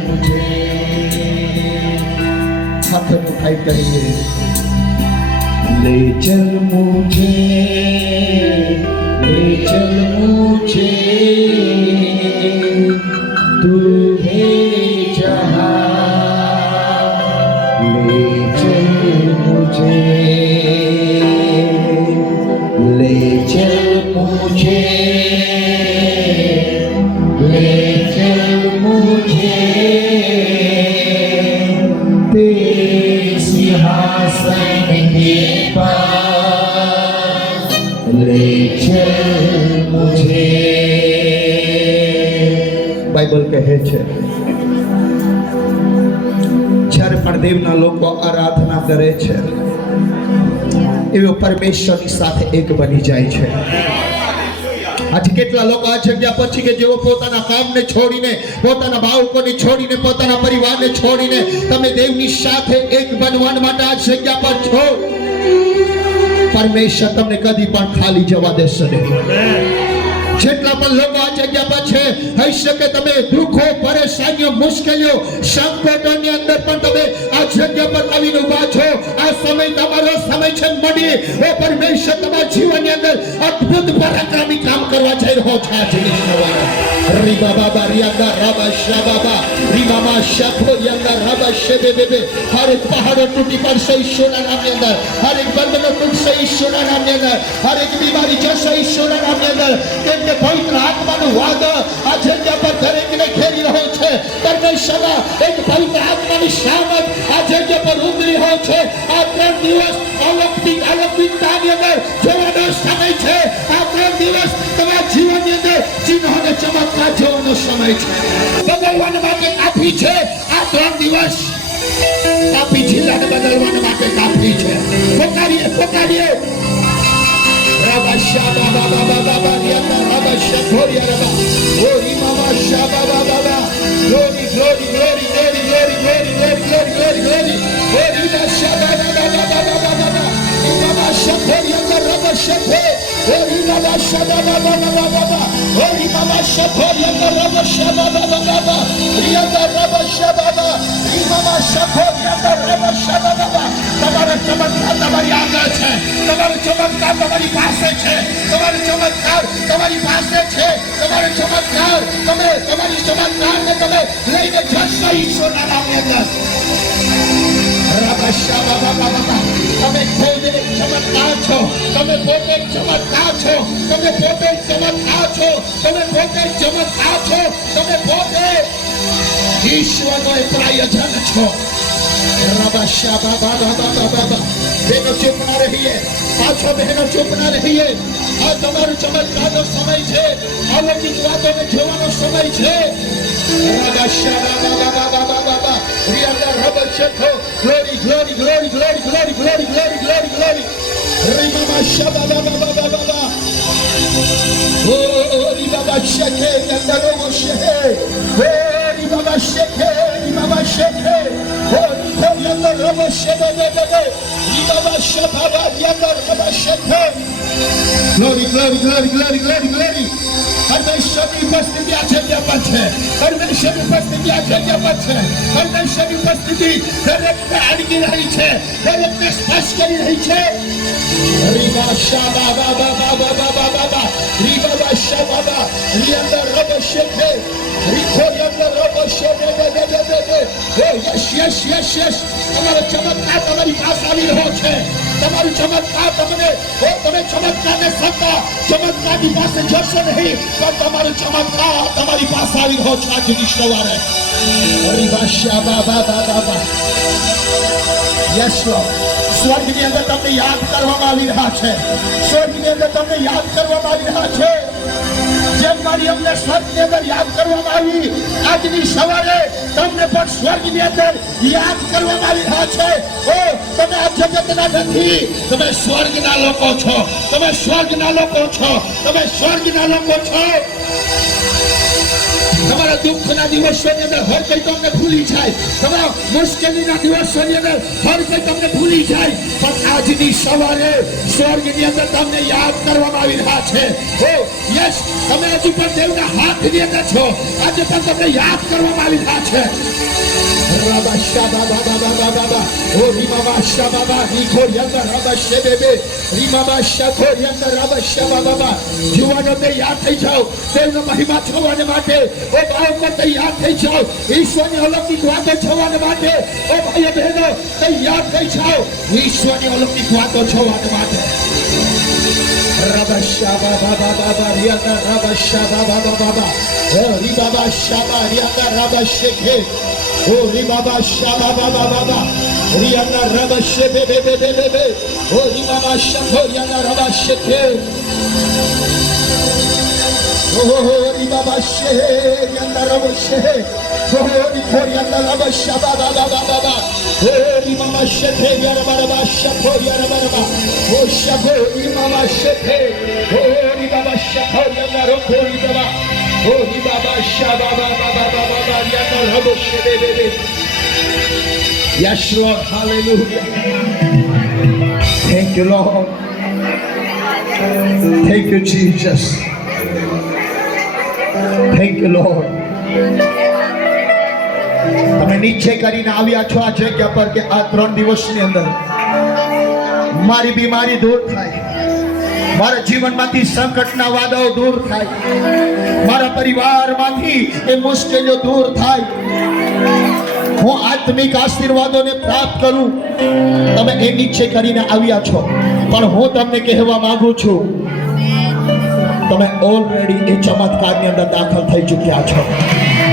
मुझे हाथ उठाई कहिए ले चल मुझे तू है जहां ले चल मुझे ले चल मुझे तेरे सिंहासन के पास ले चल मुझे। બાઇબલ કહે છે જ્યારે પણ દેવના લોકો આરાધના કરે છે એવો પરમેશ્વરની સાથે એક બની જાય છે। आज કેટલા લોકો આ જગ્યા પછી કે જેઓ પોતાના કામને છોડીને પોતાના બાળકોને છોડીને પોતાના પરિવારને છોડીને તમે દેવની સાથે એક બનવા માટે આ જગ્યા પર છો પરમેશ્વર તમને કદી પણ ખાલી જવા દેશે નહીં। જેટલા પણ લોકો આ જગ્યા પર છે હઈ શકે તમે દુઃખો પરેશાનીઓ મુશ્કેલીઓ સંકટોની અંદર પણ તમે આ જગ્યા પર આવીને ઊભા છો। આ સમય તમારો સમય છે મળી ઓ પરમેશ્વર તમારા જીવનની અંદર અદ્ભુત પરાક્રમી કામ કરવા જઈ રહ્યો છે। આ જગ્યા રી બાબા રિયાગા રાબા શાબાબા રી મામા શાખો યંગા રાબા શેબેબે હર એક પહાડો તૂટી પડશે ઈશ્વરના નામની અંદર હર એક બંધનો તૂટશે ઈશ્વરના નામની અંદર હર એક બીમારી જશે ઈશ્વરના નામની અંદર કેમ કે પવિત્ર આત્માનો વાદળ આ જગ્યા પર દરેકને ઘેરી રહ્યો છે। પરમેશ્વરના એક પવિત્ર આત્માની શામત આ જગ્યા પર ઉતરી રહ્યો છે। આ 3 દિવસ અલૌકિકતાની અંદર જોવાનો સમય છે। આ 3 દિવસ તમારા જીવનની અંદર ચિહ્નો અને ચમત્કાર જોવાનો સમય છે। બદલવાને માટે કાફી છે આ 3 દિવસ કાફી જિલ્લાને બદલવાને માટે કાફી છે। પોકારીએ Rabba Shabba Baba Baba Barianda Rabba Shakoria Rabba Ori Mama Shabba Baba Baba Glory Glory Glory Glory Glory Glory Glory Glory Glory Glory Ori Mama Shabba Baba Baba Baba Baba Mama Shakoria Rabba Shakhe Ori Mama Shabba Baba Baba Baba Ori Mama Shakoria Rabba Shabba Baba Baba Rianda Rabba Shabba Baba Mama Shakoria Rabba Shabba Baba તમારો ચમત્કાર તમારી આગળ છે તમારો ચમત્કાર તમારી પાસે છે તમારો ચમત્કાર તમારી પાસે છે તમારો ચમત્કાર તમે તમારી ચમત્કારને તમે લઈને જશો ઈશ્વરના નામની અંદર તમે પોતે ચમત્કાર છો તમે પોતે ચમત્કાર છો તમે પોતે ચમત્કાર છો તમે પોતે ચમત્કાર છો તમે પોતે ઈશ્વરનો પ્રયોજન છો। બહેનો ચૂપ ના રહીએ પાછો બહેનો ચૂપ ના રહીએ આ તમારો ચમત્કારનો સમય છે અલૌકિક વાતોને જોવાનો સમય છે। Glory, glory, glory, glory, glory, glory, glory, glory, glory. Rimama Shabba Baba Baba Baba. Oh, Rimama Sheke, Yandaromo Sheke. Oh, Rimama Sheke, Rimama Sheke. Oh, Yandaromo Sheke, Rimama Shabba Yandaromo Sheke. Glory, glory, glory, glory, glory, glory. પરમેશ્વરની ઉપસ્થિતિ આ જગ્યા પર છે પરમેશ્વરની ઉપસ્થિતિ આ જગ્યા પર છે પરમેશ્વરની ઉપસ્થિતિ દરેકને અડકી રહી છે દરેકને સ્પર્શ કરી રહી છે। રીબા શાબા બાબા બાબા બાબા બાબા રીબા બાશા બાબા રીઅંદર રબ શેખે રીખો યંદર રબ શેખે ઓ યસ યસ યસ યસ તમારો ચમત્કાર તમારી પાસે આવી રહ્યો છે તમારું ચમત્કાર તમે ચમત્કારને સંતા ચમત્કારની પાસે જશો નહીં પણ તમારું ચમત્કાર તમારી પાસે આવી રહ્યો છે આજની સવારે યસ સ્વર્ગની અંદર તમને યાદ કરવામાં આવી રહ્યા છે સ્વર્ગની અંદર તમને યાદ કરવામાં આવી રહ્યા છે જેમ મારી અમને સ્વર્ગની અંદર યાદ કરવામાં આવી આજની સવારે તમને પણ સ્વર્ગની અંદર યાદ કરવામાં આવી રહ્યા છે। ઓ તમે આ જગતના નથી તમે સ્વર્ગના લોકો છો તમે સ્વર્ગના લોકો છો તમે સ્વર્ગના લોકો છો। તમારા દુઃખના દિવસોની અંદર હર કંઈ તમને ભૂલી જાય તમારા મુશ્કેલીના દિવસોની અંદર હર કંઈ તમને ભૂલી જાય પણ આજની સવારે સ્વર્ગની અંદર તમને યાદ કરવામાં આવી રહ્યા છે। ઓ યસ તમે હજુ પણ દેવના હાથની અંદર છો છો આજે પણ તમને યાદ કરવામાં આવી રહ્યા છે. રાબા શાબા બાબા બાબા બાબા ઓ રીમા શાબા બાબા રીખો યંગર રાબા શેબેબે રીમા શાખો યંગર રાબા શાબા બાબા જીવાનો તૈયાર થઈ જાઓ દેવનો મહિમા જોવાને માટે. ઓ ભાઈઓ તૈયાર થઈ જાઓ ઈશ્વરની અલૌકિક વાતો જોવાને માટે. ઓ ભાઈઓ બહેનો તૈયાર થઈ જાઓ ઈશ્વરની અલૌકિક વાતો જોવાને માટે. રાબા શાબા બાબા બાબા રિયાના રાબા શાબા બાબા બાબા ઓ રી બાબા શાબા રિયાના રાબા શેખે ઓ રી બાબા શાબા બાબા બાબા રિયાના રાબા શેબે બે બે બે બે ઓ રી બાબા શાખો રિયાના રાબા શેખે ઓ રી બાબા શેહે રિયાના રાબા શેહે ઓ રી ખોરિયાના રાબા શાબા બાબા બાબા ઓ રી બાબા શેખે રિયાના રાબા શાખો રિયાના રાબા ઓ શાખો રી બાબા શેખે ઓ રી બાબા શાખો રિયાના રોખો રી બાબા ઓ રી બાબા શાબા બાબા બાબા રિયાના રાબા શેબે બે બે. Yes, Lord, hallelujah. Thank you, Lord. Thank you, Jesus. Thank you, Lord. તમે નીચે કરીને આવ્યા છો આ જગ્યા પર કે આ 3 દિવસની અંદર મારી બીમારી દૂર થાય, મારા જીવનમાંથી સંકટના વાદળો દૂર થાય, મારા પરિવારમાંથી એ મુશ્કેલીઓ દૂર થાય, હું આત્મિક આશીર્વાદોને પ્રાપ્ત કરું. તમે એ નીચે કરીને આવ્યા છો પણ હું તમને કહેવા માંગુ છું તમે ઓલરેડી એ ચમત્કારની અંદર દાખલ થઈ ચૂક્યા છો.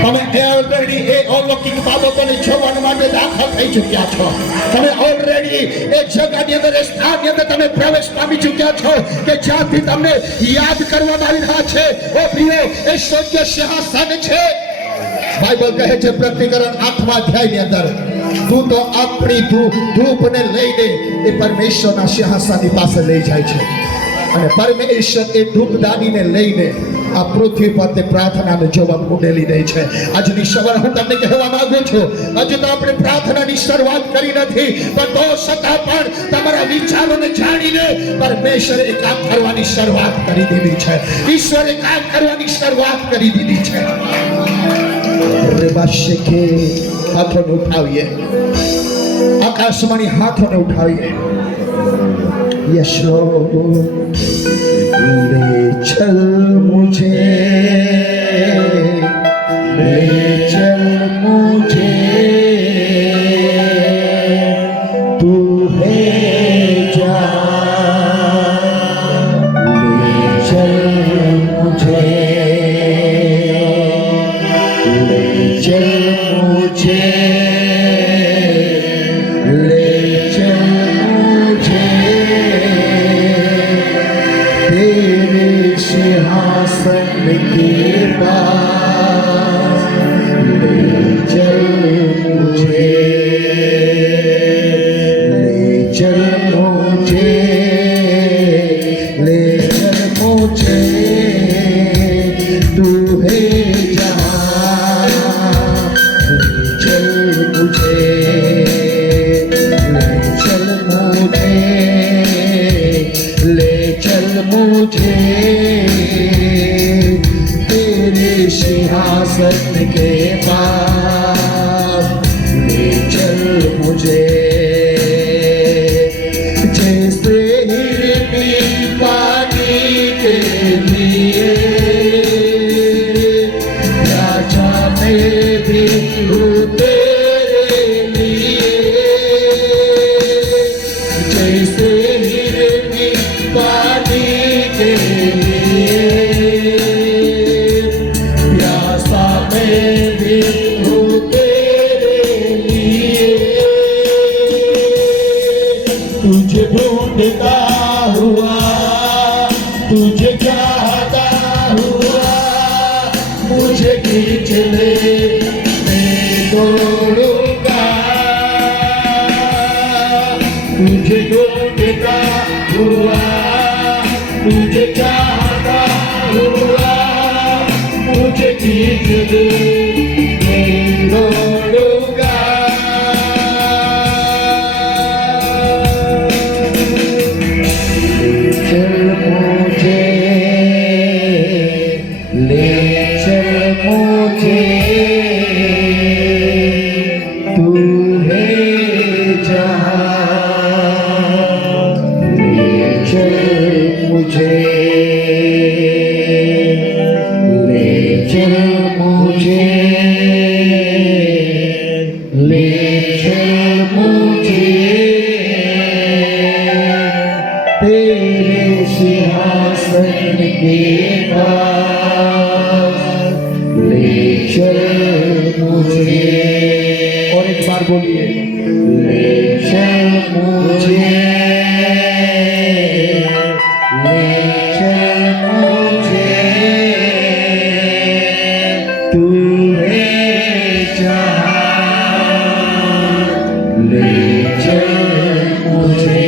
તમે ઓલરેડી એ અલૌકિક બાબતોને જોવા માટે દાખલ થઈ ચૂક્યા છો. તમે ઓલરેડી એ જગ્યાની અંદર એ સ્થાનની અંદર તમે પ્રવેશ પામી ચૂક્યા છો કે જ્યાંથી તમને યાદ કરવામાં આવી રહ્યા છે. ઓ પ્રિયો એ સ્વર્ગીય સિંહાસન છે. બાઇબલ કહે છે પ્રકટીકરણ 8મા અધ્યાયની અંદર તું તો આપણી ધૂપને લઈને એ પરમેશ્વરના સિંહાસનની પાસે લઈ જાય છે અને પરમેશ્વર એ ધૂપદાનીને લઈને આ પૃથ્વી પર તે પ્રાર્થનાને જવાબ ઉડેલી દે છે. આજની સવારે હું તમને કહેવા માંગુ છું હજુ તો આપણે પ્રાર્થનાની શરૂઆત કરી નથી પણ તો છતાં પણ તમારા વિચારોને જાણીને પરમેશ્વરે કામ કરવાની શરૂઆત કરી દીધી છે. ઈશ્વરે કામ કરવાની શરૂઆત કરી દીધી છે. કે હાથોને ઉઠાવીએ, આકાશમાંની હાથોને ઉઠાવીએ. યસ લોર્ડ ले चल मुझे, ले चल मुझे, तू है जान. ले चल मुझे, ले चल मुझे, ले चल मुझे तेरे सिंहासन के पास. ले चल मुझे, ले चल मुझे, ले चल मुझे, तू है जहाँ. ले चल मुझे, ले चल मुझे, ले चल मुझे तेरे सिंहासन के पास. ले चल मुझे जैसे हिरनी पानी के लिए राजा मैं भी हूँ तेरे लिए. जैसे हिरनी पानी के लिए प्यासा मैं भी हूँ तेरे लिए. तुझे ढूंढता हुआ, तुझे चाहता हुआ, मुझे खींच ले मैं दौड़ूंगा. तुझे ढूंढता हुआ, तुझे चाहता हुआ, मुझे खींच ले मैं दौड़ूंगा. ले चल मुझे, ले चल मुझे. और एक बार बोलिए, ले चल मुझे, ले चल मुझे, तू है जहां, ले चल मुझे,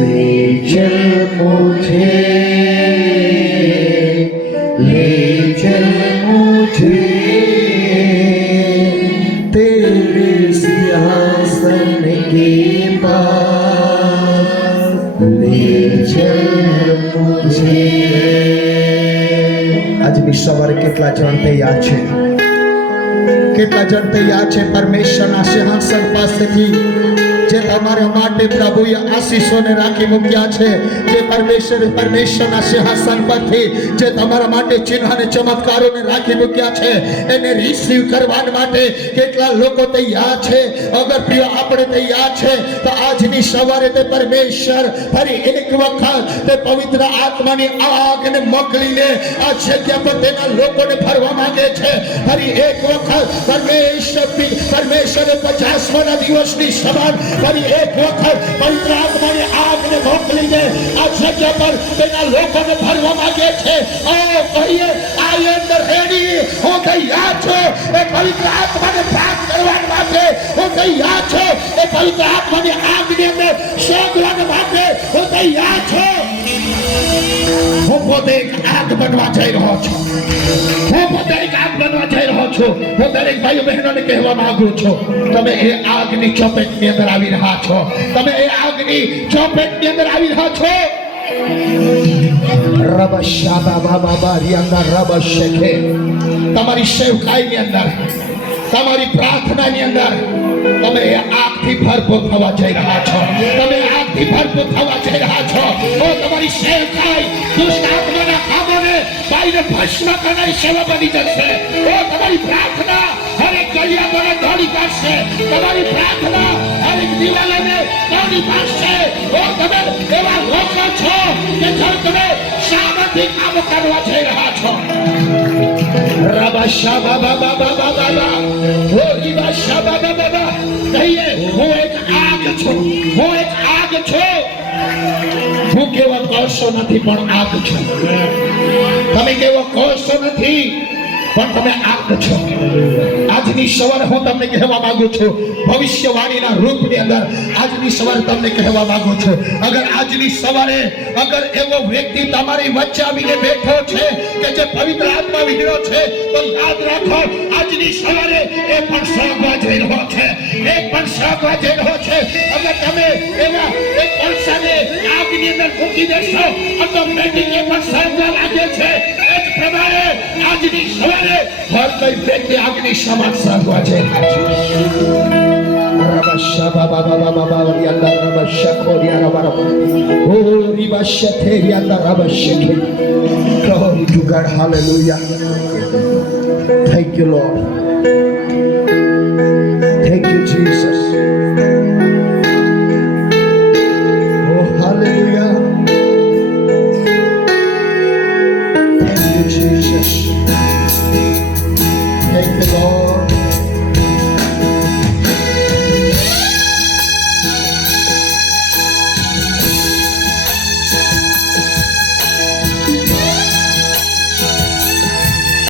ले चल मुझे, ले चल मुझे तेरे सिंहासन के पास, ले चल मुझे। આજની સવારે કેટલા જણ તૈયાર છે? કેટલા જણ તૈયાર છે પરમેશ્વરના સિંહાસન પાસેથી જે તમારા માટે પ્રભુએ આશીષોને રાખી મૂક્યા છે, જે પરમેશ્વરના સિંહાસન પરથી જે તમારા માટે ચિહ્ન અને ચમત્કારોને રાખી મૂક્યા છે, એને રિસીવ કરવા માટે કેટલા લોકો તૈયાર છે? અગર પ્રિય આપણે તૈયાર છે તો આજની સવારે તે પરમેશ્વર ફરી એક વખત તે પવિત્ર આત્માની આગને મોકલીને આ જગ્યા પર તેના લોકોને ભરવા માંગે છે. ફરી એક વખત પરમેશ્વરે 50મા દિવસની સમાન ફરી એક વખત પવિત્ર આત્માની આગને મોકલીને આ જગ્યા પર તેના લોકોને ભરવા માંગે છે. આવો કહીએ, આઈ એમ રેડી. હું તૈયાર છું એ પવિત્ર આત્માને પ્રાપ્ત કરવા માટે. હું તૈયાર છું એ પવિત્ર આત્માની આગની અંદર શોધવા માટે. હું તૈયાર છું. હું પોતે એક આગ બનવા જઈ રહ્યો છું. હું પોતે એક આગ બનવા જઈ રહ્યો છું. હું દરેક ભાઈઓ બહેનોને કહેવા માંગુ છું, તમે એ આગની ચોપેટની અંદર આવી રહ્યા છો. તમે એ આગની ચોપેટની અંદર આવી રહ્યા છો. તમારી સેવકાઈની અંદર, તમારી પ્રાર્થનાની અંદર તમે એ આગથી ભરપૂર થવા જઈ રહ્યા છો. તમે આગથી ભરપૂર થવા જઈ રહ્યા છો. ઓ તમારી સેવકાઈ દુષ્ટ આત્માના કામોને બાઈને ભસ્મ કરનારી સેવા બની જશે. ઓ તમારી પ્રાર્થના હરેક ગલિયા દ્વારા દોડી કાઢશે. તમારી પ્રાર્થના હરેક દિવાલોને દોડી કાઢશે. ઓ તમે એવા લોકો છો કે જો તમે શામાંથી કામો કરવા જઈ રહ્યા છો. રબાશા બાબા બાબા બાબા હોરી બાશા બાબા બાબા કહીએ, હું એક આગ છું. હું એક આગ છું. હું કેવા કોષો નથી પણ આગ છું. તમે કેવા કોષો નથી પણ તમે આગ છો. આજની સવારે હું તમને કહેવા માંગુ છું, ભવિષ્યવાણીના રૂપની અંદર આજની સવારે તમને કહેવા માંગુ છું, અગર આજની સવારે અગર એવો વ્યક્તિ તમારી વચ્ચે આવીને બેઠો છે કે જે પવિત્ર આત્મા વિગડ્યો છે, તો યાદ રાખો આજની સવારે એ પણ સળગવા જઈ રહ્યો છે. એ પણ સળગવા જઈ રહ્યો છે. અગર તમે એવા એક કોલસાને આગની અંદર મૂકી દેશો ઓટોમેટિક એ પણ સળગવા લાગે છે. એ જ પ્રમાણે આજની સવારે હર કોઈ વ્યક્તિ આગની સમાન સળગવા જઈ રહ્યો છે. Glory to God, hallelujah. Thank you, Lord. Thank you, Jesus. Oh, hallelujah. Thank you, Jesus. Thank you, Lord.